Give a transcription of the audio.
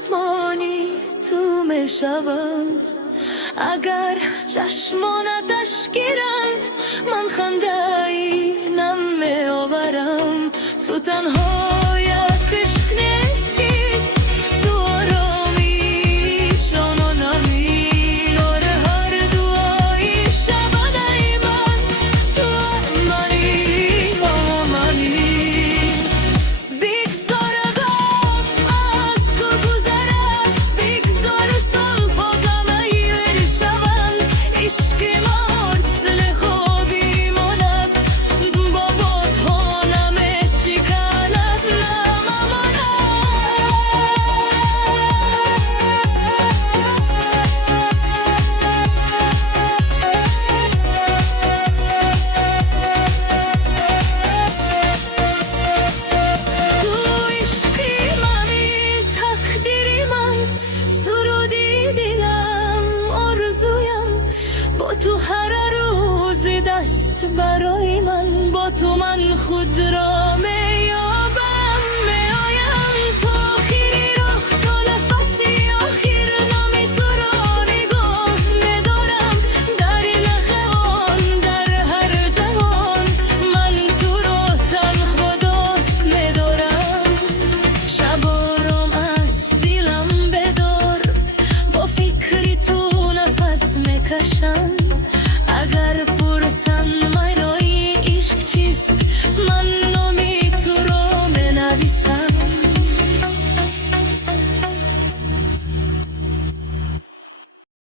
آسمانی تو میشوم. اگر چشمانتش گیرند من خنده ای نمی آورم. تو تنها یک عشق نیستی، تو آرامی جانانمی. داره هر دعایی شود ای من، تو منی با منی. بگذار غم از تو گذرد، بگذار سالها غم شوند. عشق ما مثل خوابی ماند، با بادها نمیشکند نماند. تو عشقی منی، تقدیری من، سرودی دلم، آرزویم. با تو هر روز دست برای من، با تو من خود را می